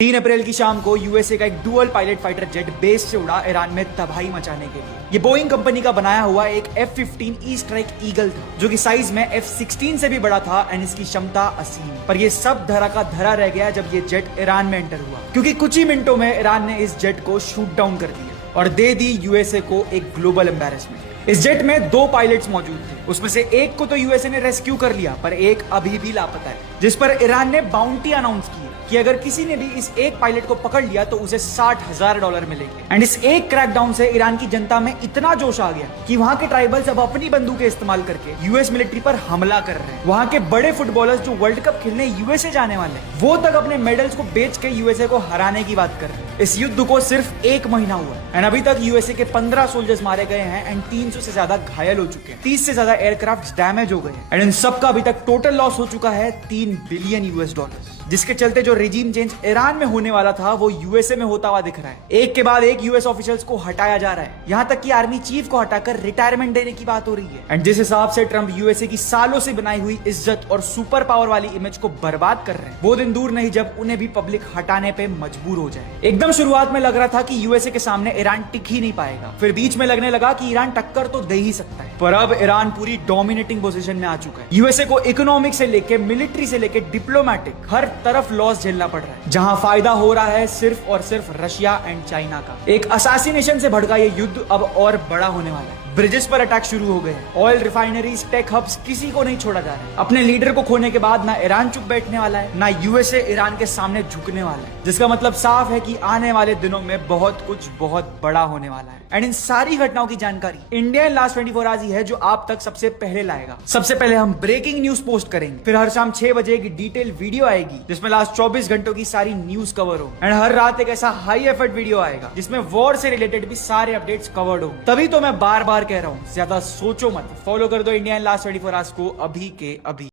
3 अप्रैल की शाम को यूएसए का एक dual pilot fighter jet base से उड़ा ईरान में तबाही मचाने के लिए। ये बोइंग कंपनी का बनाया हुआ एक F-15 ई स्ट्राइक ईगल था, जो कि साइज में F-16 से भी बड़ा था एंड इसकी क्षमता असीम। पर ये सब धरा का धरा रह गया जब ये जेट ईरान में एंटर हुआ, क्योंकि कुछ ही मिनटों में ईरान ने इस जेट को शूट डाउन कर दिया और दे दी यूएसए को एक ग्लोबल एम्बैरेसमेंट। इस जेट में 2 पायलट्स मौजूद थे, उसमें से एक को तो यूएसए ने रेस्क्यू कर लिया, पर एक अभी भी लापता है, जिस पर ईरान ने बाउंटी अनाउंस की कि अगर किसी ने भी इस एक पायलट को पकड़ लिया तो उसे $60,000 मिलेंगे। एंड इस एक क्रैकडाउन से ईरान की जनता में इतना जोश आ गया कि वहां के ट्राइबल्स अब अपनी बंदूकें इस्तेमाल करके यूएस मिलिट्री पर हमला कर रहे हैं। वहां के बड़े फुटबॉलर्स जो वर्ल्ड कप खेलने यूएसए जाने वाले हैं, वो तक अपने मेडल्स को बेच के यूएसए को हराने की बात कर रहे हैं। इस युद्ध को सिर्फ 1 महीना हुआ एंड अभी तक यूएसए के 15 सोल्जर्स मारे गए हैं एंड 300 से ज्यादा घायल हो चुके हैं, 30 से ज्यादा एयरक्राफ्ट डैमेज हो गए हैं एंड इन सबका अभी तक टोटल लॉस हो चुका है $3 बिलियन, जिसके चलते जो रेजिम चेंज ईरान में होने वाला था वो यूएसए में होता हुआ दिख रहा है। एक के बाद एक यूएस ऑफिशियल्स को हटाया जा रहा है, यहाँ तक कि आर्मी चीफ को हटाकर रिटायरमेंट देने की बात हो रही है। एंड जिस हिसाब से ट्रम्प यूएसए की सालों से बनाई हुई इज्जत और सुपर पावर वाली इमेज को बर्बाद कर रहे हैं, वो दिन दूर नहीं जब उन्हें भी पब्लिक हटाने पे मजबूर हो जाए। एकदम शुरुआत में लग रहा था कि यूएसए के सामने ईरान टिक ही नहीं पाएगा, फिर बीच में लगने लगा कि ईरान टक्कर तो दे ही सकता है, पर अब ईरान पूरी डोमिनेटिंग पोजीशन में आ चुका है। यूएसए को इकोनॉमिक से लेके मिलिट्री से लेके डिप्लोमेटिक हर तरफ लॉस झेलना पड़ रहा है, जहां फायदा हो रहा है सिर्फ और सिर्फ रशिया एंड चाइना का। एक असासिनेशन से भड़का ये युद्ध अब और बड़ा होने वाला है। ब्रिजेस पर अटैक शुरू हो गए हैं, ऑयल रिफाइनरीज, टेक हब्स, किसी को नहीं छोड़ा जा रहा है। अपने लीडर को खोने के बाद ना ईरान चुप बैठने वाला है, ना यूएसए ईरान के सामने झुकने वाला है, जिसका मतलब साफ है कि आने वाले दिनों में बहुत कुछ बहुत बड़ा होने वाला है। एंड इन सारी घटनाओं की जानकारी इंडिया इन लास्ट 24 आवर्स ही है, जो आप तक सबसे पहले लाएगा। सबसे पहले हम ब्रेकिंग न्यूज पोस्ट करेंगे, फिर हर शाम 6 बजे की डिटेल वीडियो आएगी जिसमें लास्ट 24 घंटों की सारी न्यूज कवर हो, एंड हर रात एक ऐसा हाई एफर्ट वीडियो आएगा जिसमें वॉर से रिलेटेड भी सारे अपडेट्स कवर्ड हो। तभी तो मैं बार बार कह रहा हूं, ज्यादा सोचो मत, फॉलो कर दो इंडिया इन लास्ट 24 आवर्स को अभी के अभी।